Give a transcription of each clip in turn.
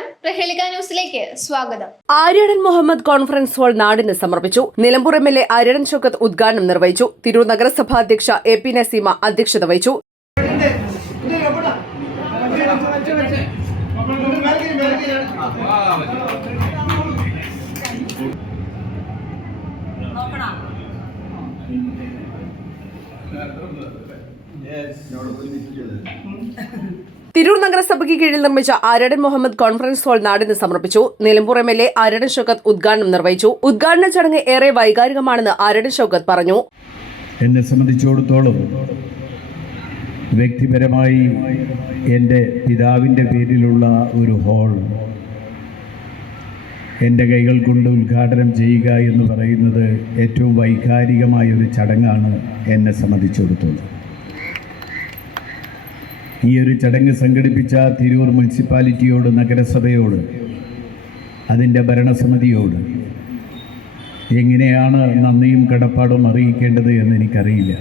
നമസ്കാരം. ന്യൂസിലേക്ക് സ്വാഗതം. ആര്യടൻ മുഹമ്മദ് കോൺഫറൻസ് ഹാൾ നാടിന് സമർപ്പിച്ചു. Nilambur M L A Aryadan Shoukath ഉദ്ഘാടനം നിർവഹിച്ചു. തിരൂർ നഗരസഭാ അധ്യക്ഷ എ പി നസീമ അധ്യക്ഷത വഹിച്ചു. തിരൂർ നഗരസഭയ്ക്ക് കീഴിൽ നിർമ്മിച്ച ആരടൻ മുഹമ്മദ് കോൺഫറൻസ് ഹാൾ നാടിന് സമർപ്പിച്ചു. Nilambur M L A Aryadan Shoukath ഉദ്ഘാടനം നിർവഹിച്ചു. ഉദ്ഘാടന ചടങ്ങ് ഏറെ വൈകാരികമാണെന്ന് ആരടൻ ഷൗക്കത്ത് പറഞ്ഞു. എന്നെ സംബന്ധിച്ചിടത്തോളം വ്യക്തിപരമായി എന്റെ പിതാവിന്റെ പേരിലുള്ള ഒരു ഹാൾ എന്റെ കൈകൾ കൊണ്ട് ഉദ്ഘാടനം ചെയ്യുക എന്ന് പറയുന്നത് ഏറ്റവും വൈകാരികമായ ഒരു ചടങ്ങാണ് എന്നെ സംബന്ധിച്ചിടത്തോളം. ഈ ഒരു ചടങ്ങ് സംഘടിപ്പിച്ച തിരൂർ മുനിസിപ്പാലിറ്റിയോട് നഗരസഭയോട് അതിന്റെ ഭരണസമിതിയോട് എങ്ങനെയാണ് നന്ദിയും കടപ്പാടും അറിയിക്കേണ്ടത് എന്ന് എനിക്കറിയില്ല.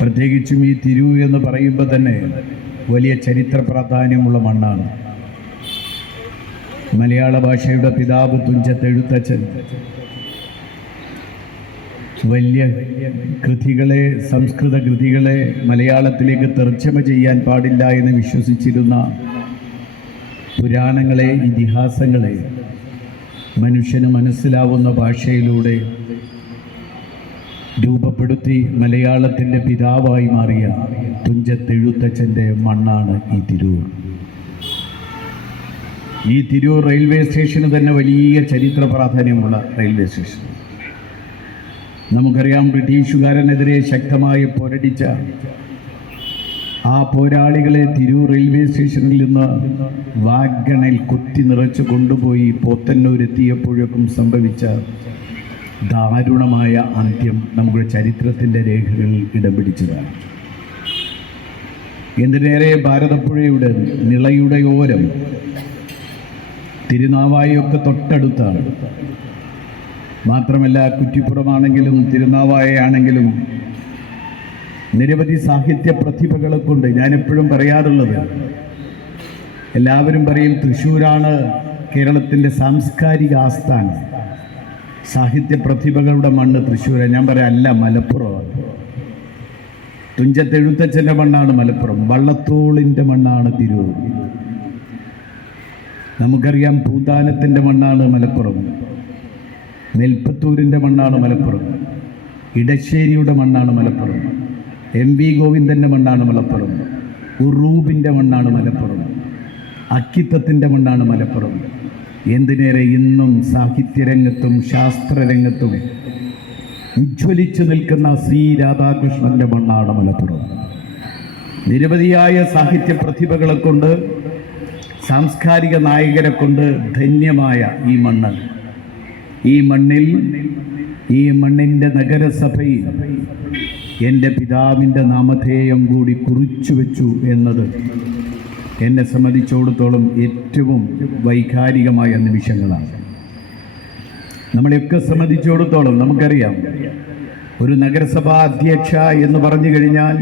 പ്രത്യേകിച്ചും ഈ തിരൂർ എന്ന് പറയുമ്പോൾ തന്നെ വലിയ ചരിത്ര പ്രാധാന്യമുള്ള മണ്ണാണ്. മലയാള ഭാഷയുടെ പിതാവ് തുഞ്ചത്ത് എഴുത്തച്ഛൻ വലിയ കൃതികളെ സംസ്കൃത കൃതികളെ മലയാളത്തിലേക്ക് തർജമ ചെയ്യാൻ പാടില്ല എന്ന് വിശ്വസിച്ചിരുന്ന പുരാണങ്ങളെ ഇതിഹാസങ്ങളെ മനുഷ്യന് മനസ്സിലാവുന്ന ഭാഷയിലൂടെ രൂപപ്പെടുത്തി മലയാളത്തിന്റെ പിതാവായി മാറിയ തുഞ്ചത്തെഴുത്തച്ഛന്റെ മണ്ണാണ് ഈ തിരൂർ. ഈ തിരൂർ റെയിൽവേ സ്റ്റേഷന് തന്നെ വലിയ ചരിത്ര പ്രാധാന്യമുള്ള റെയിൽവേ സ്റ്റേഷൻ. നമുക്കറിയാം ബ്രിട്ടീഷുകാരനെതിരെ ശക്തമായി പോരടിച്ച ആ പോരാളികളെ തിരൂർ റെയിൽവേ സ്റ്റേഷനിൽ നിന്ന് വാഗണിൽ കുത്തി നിറച്ച് കൊണ്ടുപോയി പോത്തന്നൂരെത്തിയപ്പോഴേക്കും സംഭവിച്ച ദാരുണമായ അന്ത്യം നമ്മുടെ ചരിത്രത്തിന്റെ രേഖകളിൽ ഇടം പിടിച്ചതാണ് എന്തിനേറെ ഭാരതപ്പുഴയുടെ നിളയുടെ ഓരം തിരുനാവായൊക്കെ തൊട്ടടുത്താണ്. മാത്രമല്ല കുറ്റിപ്പുറമാണെങ്കിലും തിരുനാവായയാണെങ്കിലും നിരവധി സാഹിത്യ പ്രതിഭകളെ കൊണ്ട് ഞാനെപ്പോഴും പറയാറുള്ളത്. എല്ലാവരും പറയും തൃശ്ശൂരാണ് കേരളത്തിന്റെ സാംസ്കാരിക ആസ്ഥാനം. സാഹിത്യ പ്രതിഭകളുടെ മണ്ണ് തൃശ്ശൂരാണ് ഞാൻ പറയാം അല്ല മലപ്പുറമാണ് തുഞ്ചത്തെഴുത്തച്ഛന്റെ മണ്ണാണ് മലപ്പുറം. വള്ളത്തോളിന്റെ മണ്ണാണ് തിരൂർ. നമുക്കറിയാം പൂതാനത്തിന്റെ മണ്ണാണ് മലപ്പുറം. നെൽപ്പത്തൂരിന്റെ മണ്ണാണ് മലപ്പുറം. ഇടശ്ശേരിയുടെ മണ്ണാണ് മലപ്പുറം. എം വി ഗോവിന്ദന്റെ മണ്ണാണ് മലപ്പുറം. ഉറൂബിന്റെ മണ്ണാണ് മലപ്പുറം. അക്കിത്തത്തിന്റെ മണ്ണാണ് മലപ്പുറം. എന്തിനേറെ ഇന്നും സാഹിത്യരംഗത്തും ശാസ്ത്രരംഗത്തും ഉജ്ജ്വലിച്ചു നിൽക്കുന്ന ശ്രീ രാധാകൃഷ്ണന്റെ മണ്ണാണ് മലപ്പുറം. നിരവധിയായ സാഹിത്യ പ്രതിഭകളെ കൊണ്ട് സാംസ്കാരിക നായകരെ കൊണ്ട് ധന്യമായ ഈ മണ്ണ്. ഈ മണ്ണിൽ ഈ മണ്ണിന്റെ നഗരസഭയിൽ എന്റെ പിതാവിന്റെ നാമധേയം കൂടി കുറിച്ചു വെച്ചു എന്നത് എന്നെ സംബന്ധിച്ചിടത്തോളം ഏറ്റവും വൈകാരികമായ നിമിഷങ്ങളാണ്. നമ്മളെയൊക്കെ സംബന്ധിച്ചിടത്തോളം നമുക്കറിയാം ഒരു നഗരസഭാ അധ്യക്ഷ എന്ന് പറഞ്ഞു കഴിഞ്ഞാൽ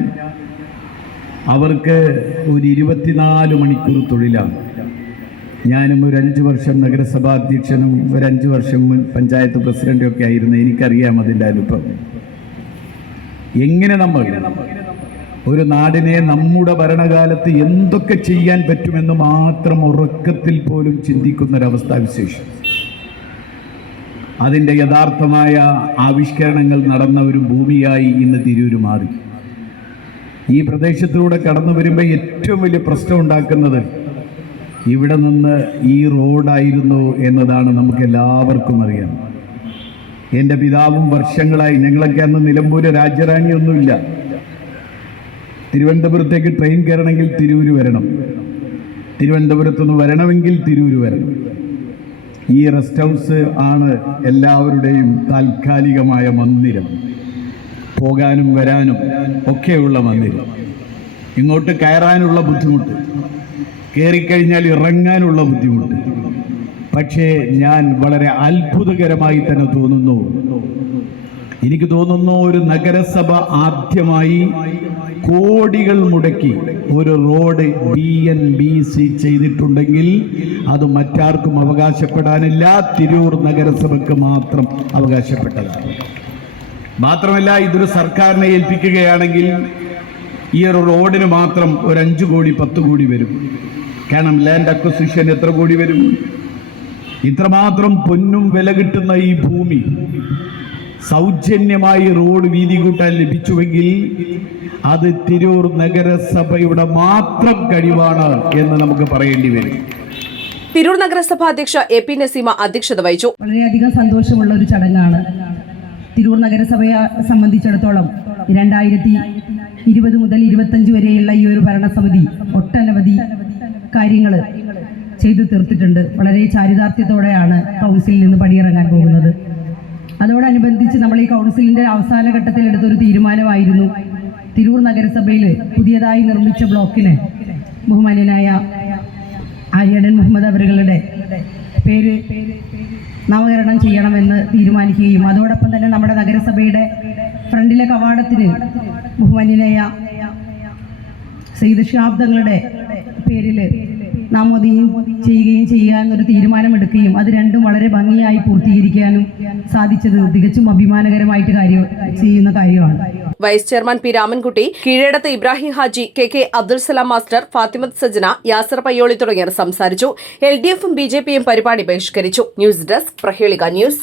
അവർക്ക് ഒരു ഇരുപത്തിനാല് മണിക്കൂർ തൊഴിലാണ്. ഞാനും ഒരു അഞ്ച് വർഷം നഗരസഭാ അധ്യക്ഷനും ഒരു അഞ്ച് വർഷം പഞ്ചായത്ത് പ്രസിഡന്റും ഒക്കെ ആയിരുന്നു. എനിക്കറിയാം അതിന്റെ അനുഭവം എങ്ങനെ നമ്മൾ ഒരു നാടിനെ നമ്മുടെ ഭരണകാലത്ത് എന്തൊക്കെ ചെയ്യാൻ പറ്റുമെന്ന് മാത്രം ഉറക്കത്തിൽ പോലും ചിന്തിക്കുന്ന ഒരവസ്ഥാവിശേഷം അതിന്റെ യഥാർത്ഥമായ ആവിഷ്കരണങ്ങൾ നടന്ന ഒരു ഭൂമിയായി ഇന്ന് തിരൂര് മാറി. ഈ പ്രദേശത്തിലൂടെ കടന്നു വരുമ്പോൾ ഏറ്റവും വലിയ പ്രശ്നം ഉണ്ടാക്കുന്നത് ഇവിടെ നിന്ന് ഈ റോഡായിരുന്നു എന്നതാണ് നമുക്ക് എല്ലാവർക്കും അറിയാം. എന്റെ പിതാവും വർഷങ്ങളായി ഞങ്ങളൊക്കെ അന്ന് നിലമ്പൂര് രാജ്യറാണിയൊന്നുമില്ല. തിരുവനന്തപുരത്തേക്ക് ട്രെയിൻ കയറണമെങ്കിൽ തിരൂര് വരണം. തിരുവനന്തപുരത്ത് നിന്ന് വരണമെങ്കിൽ തിരൂര് വരണം. ഈ റെസ്റ്റ് ഹൗസ് ആണ് എല്ലാവരുടെയും താൽക്കാലികമായ മന്ദിരം. പോകാനും വരാനും ഒക്കെയുള്ള മന്ദിരം. ഇങ്ങോട്ട് കയറാനുള്ള ബുദ്ധിമുട്ട്. കയറിക്കഴിഞ്ഞാൽ ഇറങ്ങാനുള്ള ബുദ്ധിമുട്ട്. പക്ഷേ ഞാൻ വളരെ അത്ഭുതകരമായി തന്നെ തോന്നുന്നു. എനിക്ക് തോന്നുന്നു ഒരു നഗരസഭ ആദ്യമായി കോടികൾ മുടക്കി ഒരു road B N B C ചെയ്തിട്ടുണ്ടെങ്കിൽ അത് മറ്റാർക്കും അവകാശപ്പെടാനില്ല. തിരൂർ നഗരസഭയ്ക്ക് മാത്രം അവകാശപ്പെട്ടതാണ്. മാത്രമല്ല ഇതൊരു സർക്കാരിനെ ഏൽപ്പിക്കുകയാണെങ്കിൽ ഈ ഒരു റോഡിന് മാത്രം ഒരു അഞ്ച് കോടി പത്ത് കോടി വരും. കാരണം ലാൻഡ് അക്വസിഷൻ എത്ര കോടി വരും? ഇത്രമാത്രം പൊന്നും വില കിട്ടുന്ന ഈ ഭൂമി സൗജന്യമായി റോഡ് വീതി കൂട്ടാൻ ലഭിച്ചുവെങ്കിൽ അത് തിരൂർ നഗരസഭയുടെ മാത്രം കഴിവാണ് എന്ന് നമുക്ക് പറയേണ്ടി വരും. തിരൂർ നഗരസഭ അധ്യക്ഷ എ പി നസീമ അധ്യക്ഷത വഹിച്ചു. വളരെയധികം സന്തോഷമുള്ള ഒരു ചടങ്ങാണ്. തിരൂർ നഗരസഭയെ സംബന്ധിച്ചിടത്തോളം രണ്ടായിരത്തി ഇരുപത് മുതൽ ഇരുപത്തഞ്ച് വരെയുള്ള ഈ ഒരു ഭരണസമിതി ഒട്ടനവധി കാര്യങ്ങൾ ചെയ്തു തീർത്തിട്ടുണ്ട്. വളരെ ചാരിതാർത്ഥ്യത്തോടെയാണ് കൗൺസിലിൽ നിന്ന് പടിയിറങ്ങാൻ പോകുന്നത്. അതോടനുബന്ധിച്ച് നമ്മൾ ഈ കൗൺസിലിന്റെ അവസാന ഘട്ടത്തിൽ എടുത്തൊരു തീരുമാനമായിരുന്നു. തിരൂർ നഗരസഭയിൽ പുതിയതായി നിർമ്മിച്ച ബ്ലോക്കിന് ബഹുമാന്യനായ ആര്യടൻ മുഹമ്മദ് അവരുകളുടെ പേര് നാമകരണം ചെയ്യണമെന്ന് തീരുമാനിക്കുകയും അതോടൊപ്പം തന്നെ നമ്മുടെ നഗരസഭയുടെ ഫ്രണ്ടിലെ കവാടത്തിന് ബഹുമാന്യനായ സെയ്ദ് ഷാബ്ദങ്ങളുടെ പേരിൽ നാമോദയം ചെയ്യുകയും ചെയ്യുക എന്നൊരു തീരുമാനമെടുക്കുകയും അത് രണ്ടും വളരെ ഭംഗിയായി പൂർത്തീകരിക്കാനും സാധിച്ചത് തികച്ചും അഭിമാനകരമായിട്ട് കാര്യം ചെയ്യുന്ന കാര്യമാണ്. Vice chairman P Ramankutty Keezhadath Ibrahim Haji K K Abdul Salam master Fathimath Sajana Yasar Payyoli തുടങ്ങിയവർ സംസാരിച്ചു. എൽ ഡി എഫും ബി ജെ പിയും പരിപാടി ബഹിഷ്കരിച്ചു. News desk Prahelika news.